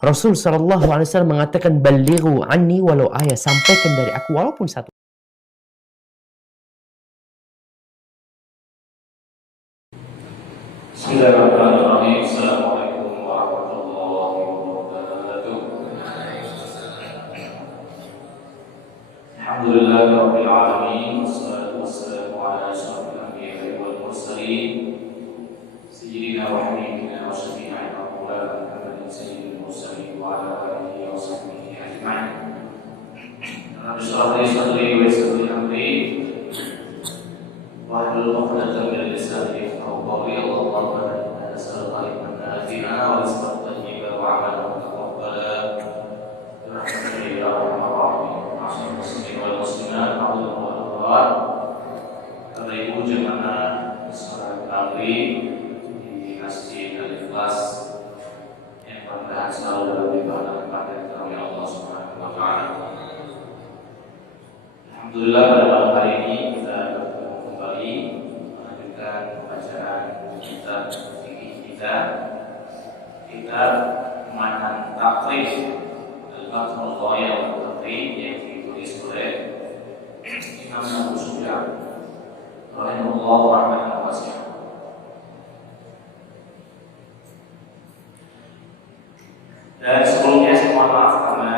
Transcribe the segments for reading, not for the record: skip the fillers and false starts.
Rasul sallallahu alaihi wasallam mengatakan, "Ballighu anni walau ayat." Sampaikan dari aku walaupun satu. Bismillahirrahmanirrahim. Assalamualaikum warahmatullahi wabarakatuh. Alhamdulillahirabbil alamin. Wassalatu wassalamu ala asyrofil anbiya'i wal mursalin. Sayyidina wa habibina wa syafi'ina maulana Muhammadin sayyidil mursalin wa ala alihi wa sahbihi ajma'in. Rabbi shrah li sadri wa yassir li amri wahlul 'uqdatam min lisani yafqahu qawli. Allahumma nas'aluka ilman nafi'an wa rizqan thayyiban wa 'amalan mutaqabbala bi rahmatika ya arhamar rahimin. Ma'asyiral muslimin wal muslimat, Bapak Ibu jemaah salat maghrib di Masjid Al-Ikhlas yang bertahan selalu dalam ibadah kepada Allah Subhanahu wa taala. Alhamdulillah pada malam hari ini kita bertemu kembali melanjutkan pembacaan kitab fikih kita Matan Taqrib Al-Matnul Ghaya wal Taqrib yang ditulis oleh Imam Abu Sufyan rahimahullah rahmatan wasi'ah. Dan sebelumnya saya mohon maaf karena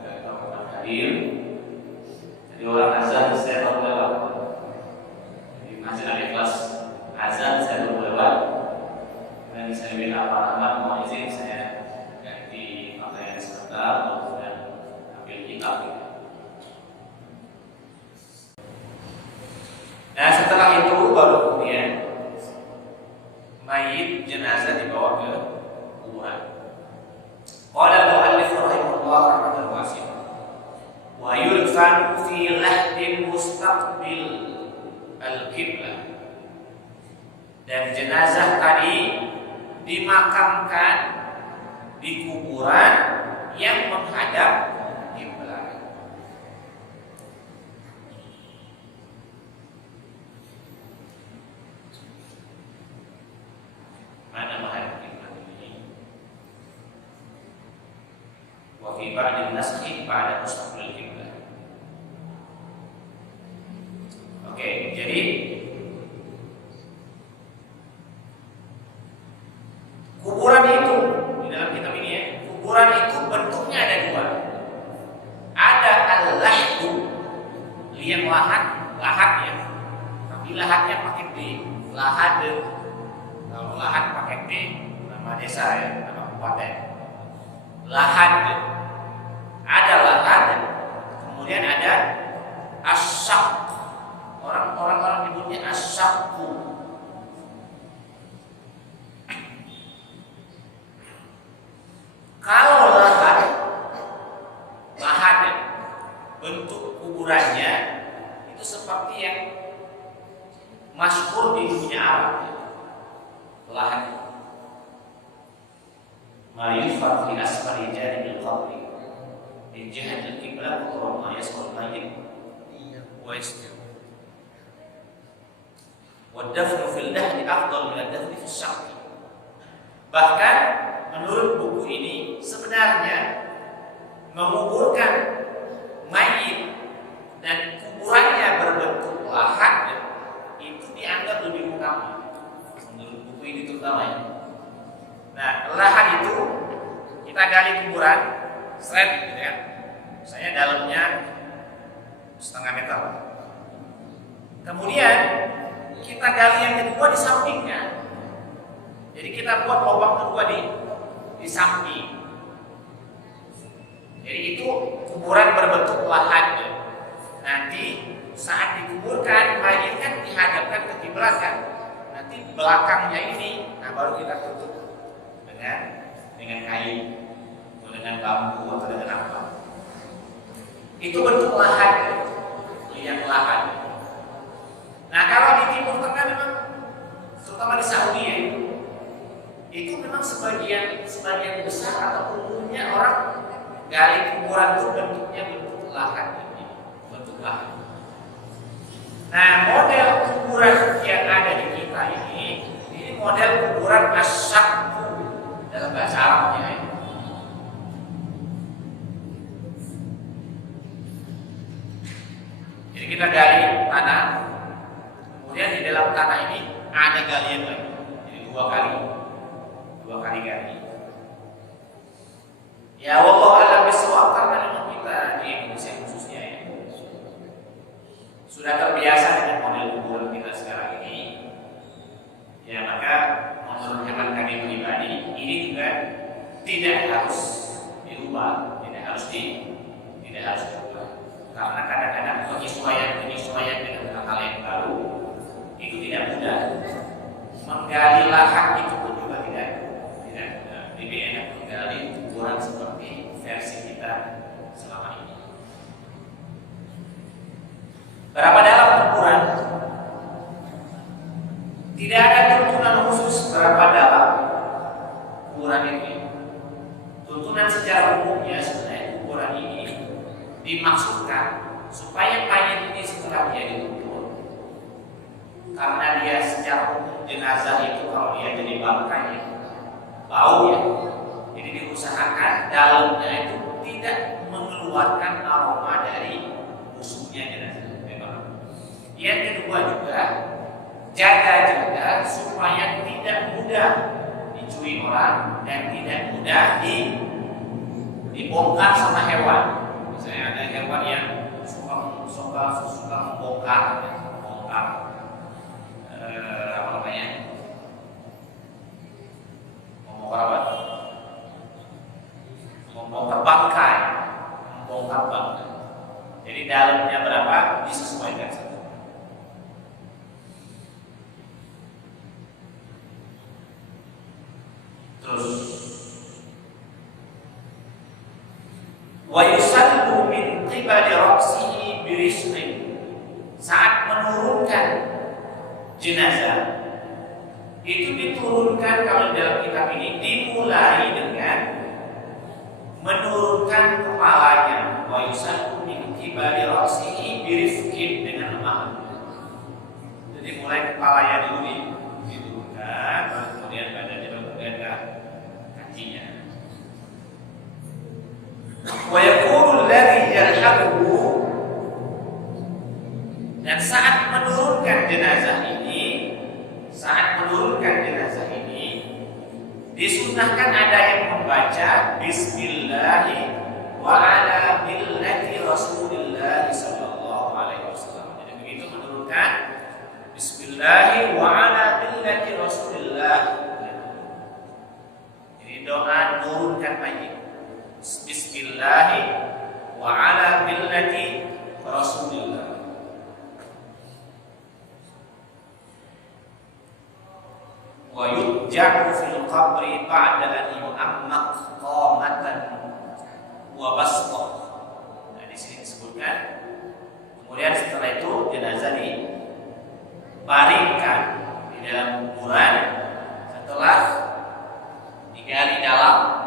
agak hadir. Jadi orang azan saya baru lewat di Masjid Al-Ikhlas, azan saya baru lewat. Dan saya minta Pak Ahmad mohon izin saya ganti pakaian sebentar dan ambil kitab. Nah setelah itu baru kemudian mayit jenazah dibawa ke kuburan. Qala al-mu'allif rahimahullah rahmatan wasi'ah. Wa yudfanu fi lahdin mustaqbil al-qiblah. Dan jenazah tadi dimakamkan di kuburan yang menghadap kiblat. Mana menghadap kiblat ini? Wa fi ba'din naskhi ba'da mustaqbil kiblat. Oke, jadi kuburan itu di dalam kitab ini ya, kuburan itu bentuknya ada dua. Ada al-lahdu, liang lahat, lahatnya. Tapi lahatnya pakai D, lahad. Kalau lahat pakai D, nama desa ya, nama kabupaten. Lahad. Ada lahad, kemudian ada asyak. Orang nyebutnya asyaku. Kalau lahan bentuk kuburannya itu seperti yang masyhur di dunia Arab, lahan ma yufar fi asfali janibil qabri min jihati al-qiblah wa ma yasqul mayyit wa yastir wa dafnu fil lahdi afdal min ad-dafni fi syaqq. Bahkan menurut buku ini sebenarnya menguburkan mayit dan kuburannya berbentuk lahat itu dianggap lebih utama menurut buku ini terutamanya. Nah, lahat itu kita gali kuburan seret gitu ya. Misalnya dalamnya setengah meter. Kemudian kita gali yang kedua di sampingnya. Jadi kita buat lubang kedua di samping. Jadi itu kuburan berbentuk lahat. Nanti saat dikuburkan mayit kan dihadapkan ke kiblat kan. Nanti belakangnya ini, nah baru kita tutup dengan kain atau dengan bambu atau dengan apa. Itu bentuk lahat, liang lahat. Nah kalau di Timur Tengah memang, terutama di Saudi ya, itu memang sebagian besar atau umumnya orang gali kuburan itu bentuknya bentuk lahat, bentuk lahat. Nah model kuburan yang ada di kita ini model kuburan asyaku dalam bahasa Arabnya. kita gali tanah, kemudian di dalam tanah ini ada galian lagi, jadi dua kali gali. Ya Allah alam bisawab, karena memang kita di Indonesia khususnya ya, sudah terbiasa dengan model kuburan kita sekarang ini. Ya maka menurut hemat kami pribadi ini juga tidak harus dirubah, tidak harus dirubah. Karena kadang-kadang penyesuaian dengan hal-hal yang baru itu tidak mudah. Menggali lahan itu pun juga tidak mudah. Lebih enak menggali kuburan seperti versi kita selama ini. Berapa dalam kuburan? Tidak ada tuntunan khusus berapa dalam kuburan ini. Tuntunan secara umumnya sebenarnya kuburan ini dimaksudkan supaya mayat ini setelah dia dikubur, karena dia secara umum jenazah itu kalau dia jadi bangkai bau ya, jadi diusahakan dalamnya itu tidak mengeluarkan aroma dari busuknya jenazah. Yang kedua juga jaga supaya tidak mudah dicuri orang dan tidak mudah dibongkar sama hewan. Misalnya ada hewan yang suka membongkar apa namanya? Membongkar bangkai. Jadi dalamnya berapa disesuaikan saja. Terus wa yusallu min qibali ra'sihi birisqin, saat menurunkan jenazah itu diturunkan, kalau dalam kitab ini dimulai dengan menurunkan kepalanya. Wa yusallu min qibali ra'sihi birisqin, dengan lemah. Jadi mulai kepalanya dulu diturunkan, kemudian badannya, kemudian kakinya. Wa yaqulu alladhi yarhamuhu, dan saat menurunkan jenazah ini disunnahkan ada yang membaca Bismillahi wa ala millati Rasulillah sallallahu alaihi wasallam. Jadi begitu menurunkan Bismillahi wa ala millati Rasulillah. Jadi doa menurunkan mayit. Bismillahi wa ala millati Rasulillah. Wa yuja'u fil qabri ba'da an yu'ammaq qamatan wa basṭah. Nah, di sini disebutkan kemudian setelah itu jenazah dibaringkan di dalam kuburan setelah digali dalam.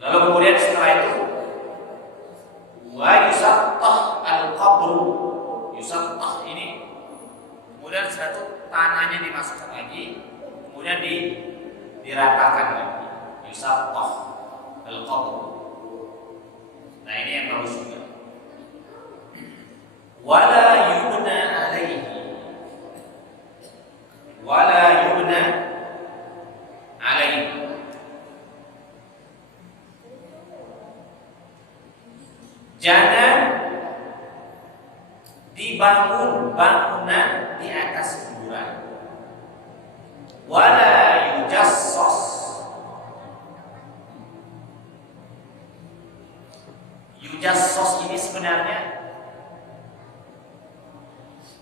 Lalu kemudian setelah itu wa yusattah al-qabru, yusattah ini kemudian setelah itu tanahnya dimasukkan lagi, kemudian diratakan lagi, yusattah al-qabru. Nah ini yang bagus juga. Wala yubna alaihi, wala yubna alaihi, jangan dibangun bangunan di atas kuburan. Wala yujassos, yujassos ini sebenarnya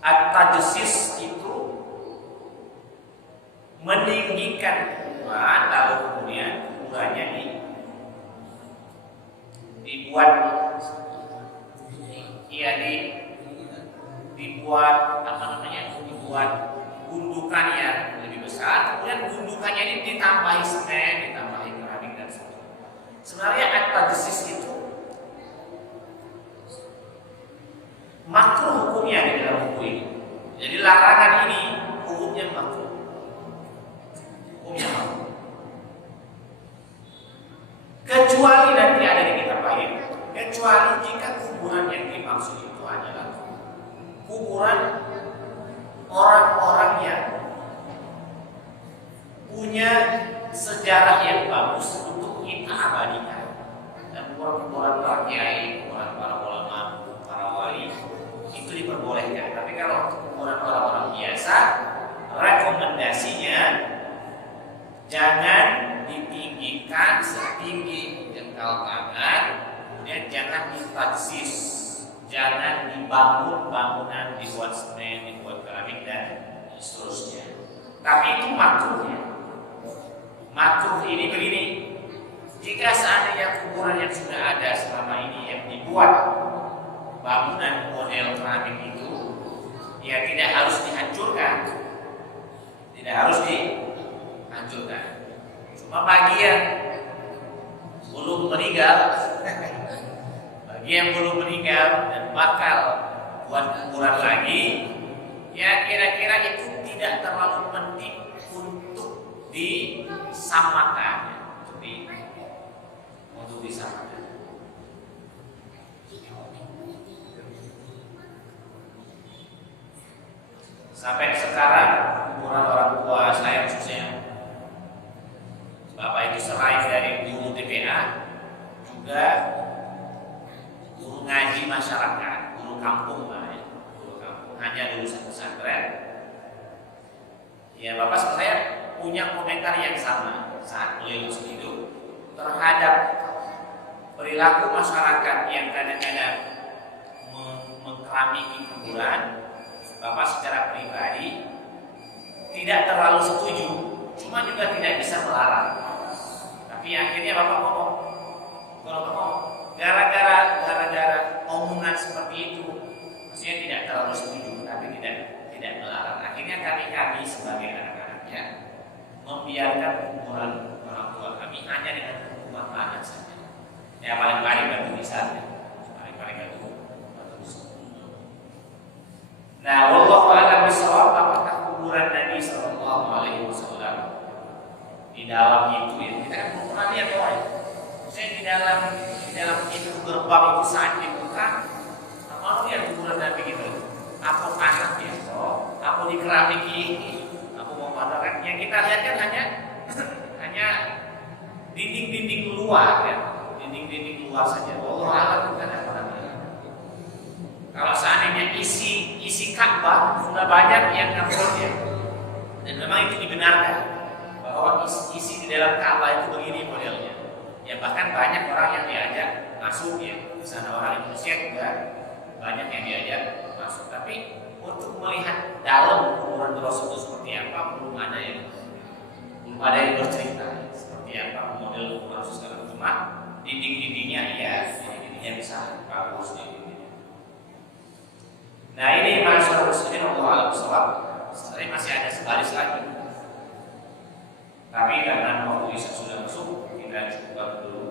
at-tajsis itu meninggikan kuburan, lalu kemudian kuburannya dibuat dibuat gundukan yang lebih besar, kemudian gundukannya ini ditambahi semen, ditambahi keramik dan sebagainya. Sebenarnya at-tajsis itu makruh hukumnya di dalam buku ini. Jadi larangan ini hukumnya makruh. Kecuali nanti ada di kitab lain kuburan orang-orang yang punya sejarah yang bagus untuk kita abadikan. Dan kuburan para kiai, kuburan para ulama, para wali itu diperbolehkan. Tapi kalau kuburan orang-orang biasa, rekomendasinya jangan ditinggikan setinggi jengkal tangan, kemudian jangan ditaksis, jangan dibangun bangunan, dibuat semen, dibuat keramik dan seterusnya. Tapi itu makruhnya. Makruh ini begini, jika seandainya kuburan yang sudah ada selama ini yang dibuat bangunan model keramik itu, ya tidak harus dihancurkan, tidak harus dihancurkan. Cuma bagi yang belum meninggal, bagi yang belum meninggal dan bakal buat kuburan lagi, ya kira-kira itu tidak terlalu penting untuk disamakan, untuk disamakan. Sampai sekarang kuburan orang tua saya khususnya, bapak itu selain dari guru TPA juga guru ngaji masyarakat, guru kampung lah ya, guru kampung, hanya lulusan pesantren. Ya bapak sebenarnya punya komentar yang sama saat beliau hidup terhadap perilaku masyarakat yang kadang-kadang mengkeramiki kuburan. Bapak secara pribadi tidak terlalu setuju, cuma juga tidak bisa melarang. Tapi akhirnya bapak ngomong, gara-gara omongan seperti itu, maksudnya tidak terlalu setuju, tapi tidak melarang. Akhirnya kami sebagai anak-anaknya membiarkan kuburan orang tua kami hanya dengan hukuman tangan saja. Ya paling-paling batu nisan, paling-paling batu nisan. Nah, wallahu a'lam bishawab, apakah kuburan Nabi sallallahu alaihi wasallam di dalam itu ya kita kan pernah lihat orang. Saya di dalam itu gerbang itu saat dibuka, apa lihat kuburan Nabi gitu? Apa anak ya? Apa di keramik ini? Aku mau katakan yang kita lihat kan hanya dinding-dinding luar ya, dinding-dinding luar saja. Allah alam bukan apa-apa. Kalau seandainya isi Ka'bah sudah banyak yang ngapurnya, dan memang itu dibenarkan bahwa isi di dalam Ka'bah itu begini modelnya. Ya bahkan banyak orang yang diajak masuk ya, di sana orang Indonesia juga banyak yang diajak masuk. Tapi untuk melihat dalam kuburan Rasul itu seperti apa belum ada yang bercerita seperti apa model kuburan Rasul sekarang. Cuma dinding-dindingnya ya, dinding-dindingnya bisa bagus dinding. Nah ini masalah muslimin Allah alam sholat. Sebenarnya masih ada sebaris lagi. Tapi karena waktu Isya sudah masuk, kita cukupkan dulu